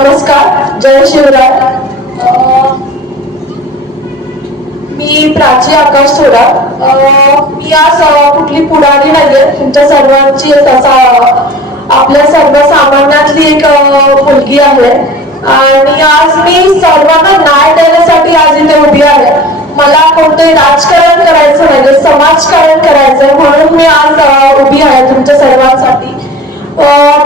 नमस्कार, जय शिवराय. मी प्राची आकाश थोरात. मी आज कुठली पुढारी नाहीये, तुमच्या सर्वांची एक असा आपल्या सर्वसामान्यातली एक मुलगी आहे आणि आज मी सर्वांना न्याय देण्यासाठी आज इथे उभी आहे. मला कोणतंही राजकारण करायचं नाही, समाजकारण करायचं म्हणून मी आज उभी आहे तुमच्या सर्वांसाठी.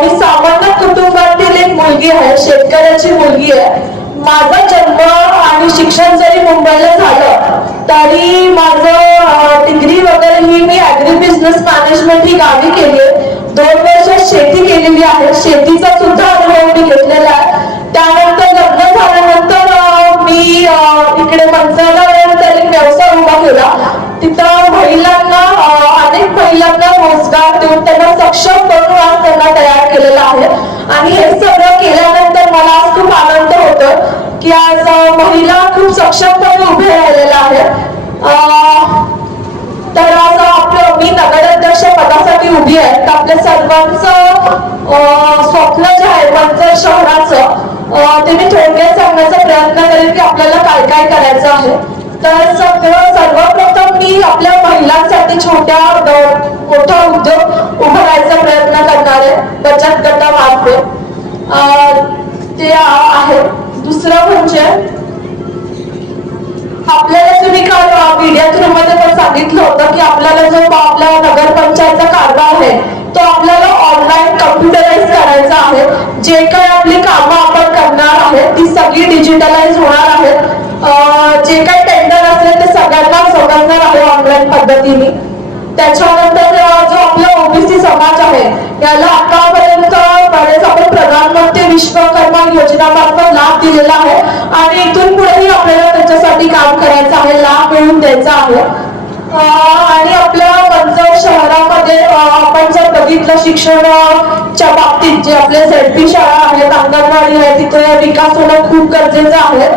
मी सामान्य कुटुंबातील एक मुलगी आहे, शेतकऱ्याची मुलगी आहे. माझा जन्म आणि शिक्षण जरी मुंबईला झालं तरी माझं डिग्री वगैरे ही मी ऍग्री बिझनेस मॅनेजमेंट ही गावी केली आहे. 2 वर्ष शेती केलेली आहे, शेतीचा सुद्धा अनुभव मी घेतलेला आहे. त्यानंतर लग्न झाल्यानंतर मी इकडे मंत्रालयात एक व्यवसाय उभा केला. तिथं महिलांना अनेक महिलांना रोजगार देऊन त्यांना सक्षम करून आज त्यांना तयार केलेला आहे. आणि हे सगळं केल्यानंतर मला आज खूप आनंद होतो की आज महिला खूप सक्षमपणे उभे राहिलेल्या आहेत. तर आज आपलं मी नगराध्यक्ष पदासाठी उभी आहे. तर आपल्या सर्वांचं स्वप्न जे आहे मंचर शहराचं ते मी थोडक्यात सांगण्याचा प्रयत्न करेन की आपल्याला काय काय करायचं आहे. तर सर्वप्रथम मी आपल्या महिलांसाठी छोट्या मोठा उद्योग उभारायचा प्रयत्न करणार आहे बचत गटामार्फत. ते आहे. दुसरं म्हणजे आपल्याला जे मी काल मीडिया थ्रू मध्ये पण सांगितलं होतं की आपल्याला जो आपला नगरपंचायतचा कारभार आहे तो आपल्याला ऑनलाईन कम्प्युटराइज करायचा आहे. जे काही आपली कामं आपण करणार आहे ती सगळी डिजिटलाइज होणार आहेत. जे काही टेंडर असेल ते सगळ्यांना समजणार आहे ऑनलाईन पद्धतीने. त्याच्यानंतर जो आपला ओबीसी समाज आहे याला आतापर्यंत बरेच आपण प्रधानमंत्री विश्वकर्मा योजनामार्फत लाभ दिलेला आहे आणि इथून पुढेही आपल्याला त्याच्यासाठी काम करायचं आहे, लाभ मिळवून द्यायचा आहे. आणि आपल्या मंचर शहरामध्ये आपण जर बघितलं शिक्षणाच्या बाबतीत जे आपले झेडपी शाळा आहेत, अंगणवाडी आहे, तिथे विकास होणं खूप गरजेचं आहे.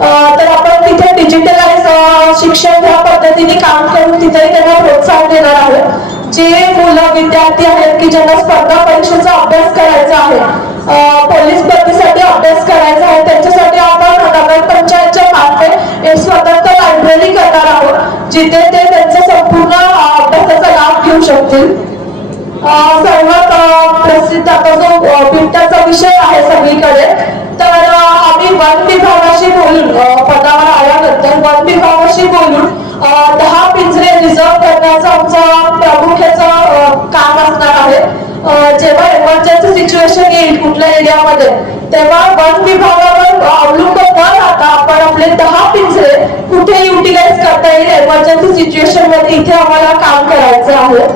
तर आपण तिथे डिजिटलाइज शिक्षण ह्या पद्धतीने काम करून तिथेही त्यांना प्रोत्साहन देणार आहोत. जे मुलं विद्यार्थी आहेत की ज्यांना स्पर्धा परीक्षेचा अभ्यास करायचा आहे, पोलीस भरतीसाठी अभ्यास करायचा आहे, त्यांच्यासाठी आपण नगरपंचायतच्या मार्फत एक स्वतंत्र लायब्ररी करणार आहोत जिथे ते त्यांचा संपूर्ण अभ्यासाचा लाभ घेऊ शकतील. सर्वात प्रसिद्ध आता जो बिबट्याचा विषय आहे सगळीकडे, तर आम्ही वन विभागाशी बोलून पदावर आल्यानंतर वन विभागाशी बोलून 10 पिंजरे रिझर्व करण्याचं आमचं प्रामुख्याचं काम असणार आहे. जेव्हा इमर्जन्सी सिच्युएशन येईल कुठल्या एरियामध्ये तेव्हा वन विभागावर अवलंबून न राहता आपण आपले 10 पिंजरे कुठे युटिलाइज करता येईल इमर्जन्सी सिच्युएशन मध्ये इथे आम्हाला काम करायचं आहे.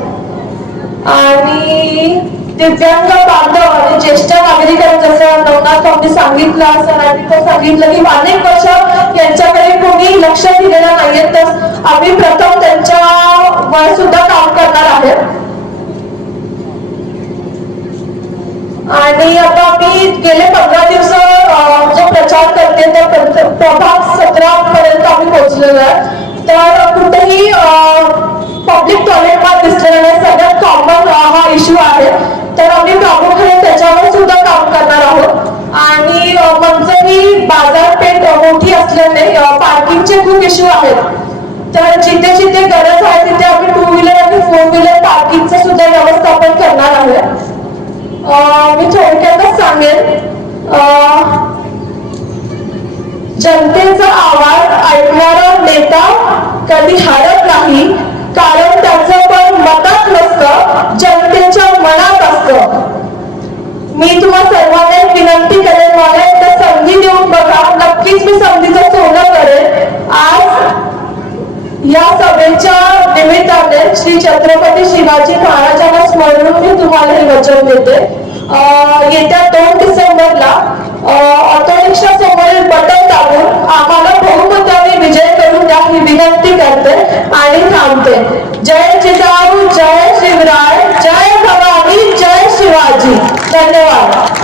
आणि दिव्यांग बांधव आणि ज्येष्ठ नागरिकांना जसं नवनाथ सांगितलं असं सांगितलं की अनेक वर्ष यांच्याकडे कोणी लक्ष दिलेलं नाहीये, तर आम्ही प्रथम त्यांच्यावर सुद्धा काम करणार आहे. आणि आता आम्ही गेले 15 दिवस जो प्रचार करते त्या प्रभाग 17 पर्यंत आम्ही पोहोचलेलो आहे. तर कुठेही पब्लिक टॉयलेट दिसलेला नाही, सगळ्यात कॉमन हा इश्यू आहे. तर आम्ही प्रामुख्याने त्याच्यावर सुद्धा काम करणार आहोत. आणि मंचर ही बाजारपेठ मोठी असल्याने पार्किंगचे खूप इश्यू आहेत. तर जिथे जिथे गरज आहे तिथे आम्ही 2 व्हीलर आणि 4 व्हीलर पार्किंगचं सुद्धा व्यवस्थापन करणार आहोत. मी थोडक्यातच सांगेन, जनतेचा आवाज ऐकणारा नेता कधी हारत नाही, कारण त्याचं पण मतात नसतं, जनतेच्या मनात असतं. मी तुम्हा सर्वांना एक विनंती करेन, मला एकदा संधी देऊन बघा, नक्कीच मी संधीचं सोनं करेन. आज या सभेच्या निमित्ताने श्री छत्रपती शिवाजी महाराजांना स्मरून मी तुम्हाला हे वचन देते. येत्या 2 डिसेंबरला ऑटो रिक्षा समोरील बटन दाबून आम्हाला बहुमताने विजय करून द्या ही विनंती करते आणि थांबते. जय जिजाऊ, जय शिवराय, जय भवानी, जय शिवाजी. धन्यवाद.